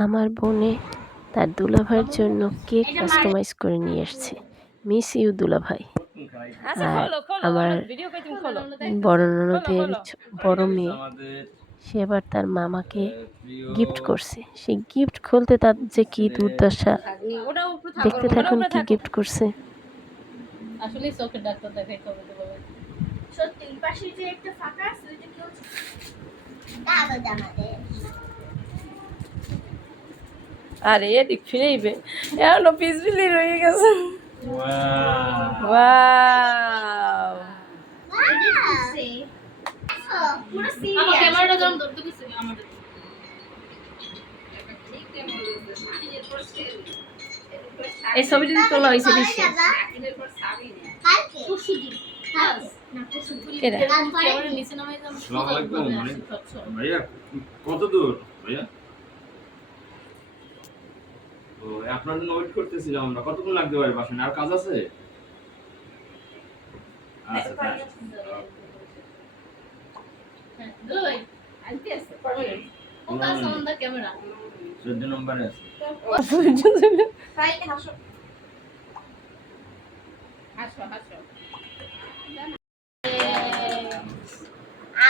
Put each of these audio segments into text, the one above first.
আমার বোনে তার দুলাভাইয়ের জন্য কেক কাস্টমাইজ করে নিয়ে এসছে। মিস ইউ দুলাভাই। আর আমার বড় ননদের বড় মেয়ে, সে আবার তার মামাকে গিফট করছে। সেই গিফট খুলতে তার যে কি দুর্দশা, দেখতে থাকুন কি গিফট করছে। আসলে চোখের ডাক্তার দেখাইতে হবে তো বাবা। সত্যি পাশে যে একটা ফাঁকা আছে ওইটা কি হচ্ছে? কাগজ আমাদের। আরে এদিক ফিরেইবে এখনো পিছবিলি রয়ে গেছে। ওয়াও পুরো আমার সিরিয়াস। ক্যামেরাটা দাম ধরতে গেছে আমাদের। এই ছবিটা দিয়ে তোলা হয়েছে বিশ্বে। কালকে পরশুদিন কেডা? ক্যামেরা নিচে নামাই দাও। আসসালামু আলাইকুম। ভাইয়া কত দূর ভাইয়া? ও আপনার জন্য ওয়েট করতেছিলাম আমরা। কতক্ষণ লাগতে পারে বাসায়? আর কাজ আছে? আচ্ছা তাই। হ্যাঁ দুই আইতে আছে পারবে। ও কাজ অন দা ক্যামেরা 14 নম্বরে আছে। ফাইল হাসো। হাসো হাসো।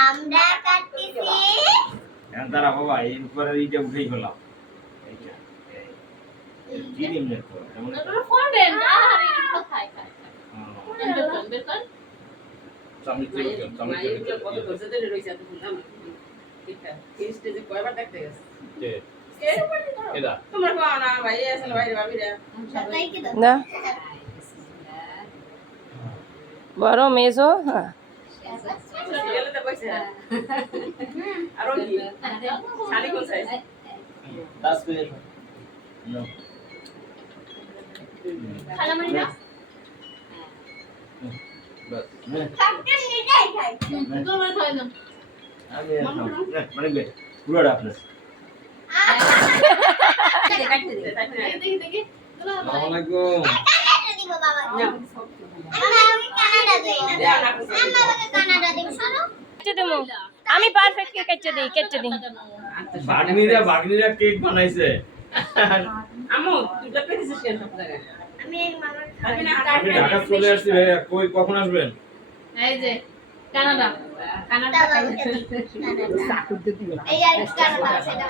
আমরা কাটতেছি। হ্যাঁ দাঁড়া বাবা, এই উপরে এইটা উঠেই গেলাম। এইটা কি দিন দেখো এমন তোর ফন্ডেন্ট আর এগুলো খাই খাই। বের কর। চামচ দিয়ে চামচ দিয়ে কত ধরছে ধরে রইছে এত শুনলাম এটা এই স্টেজে কয়বার দেখতে গেছে কে এর উপরে ধরো এদা তোমরা কোয়া না ভাই আসলে ভাই ভাবিরা তাই কি দাও? না বড় মেজো হ্যাঁ গেলে তো কইছে আর ওই শালি কোন সাইজ দাস করে নো খালা মারি না। বাস কাটতে নিটাই খাই। তোমরা খাই না আমি মানে বে পুরোটা আপনার। কাটতে দিতে তাই না দেখি দেখি তোলা আসসালামু আলাইকুম। কানাডা দিব বাবা। আমি কানাডা দেই। আমাকে কানাডা দিব শোনো। কেটে দেবো আমি পারফেক্ট কেটে দেই বাগনিরা কেক বানাইছে। আমু তুইটা পেয়েছিস কেন সব জায়গায় আমি এই মামার আমি না আমি ঢাকা চলে আসছি ভাইয়া, কই কখন আসবেন? এই যে কানাডা কানাডা এই আর কানাডা সেটা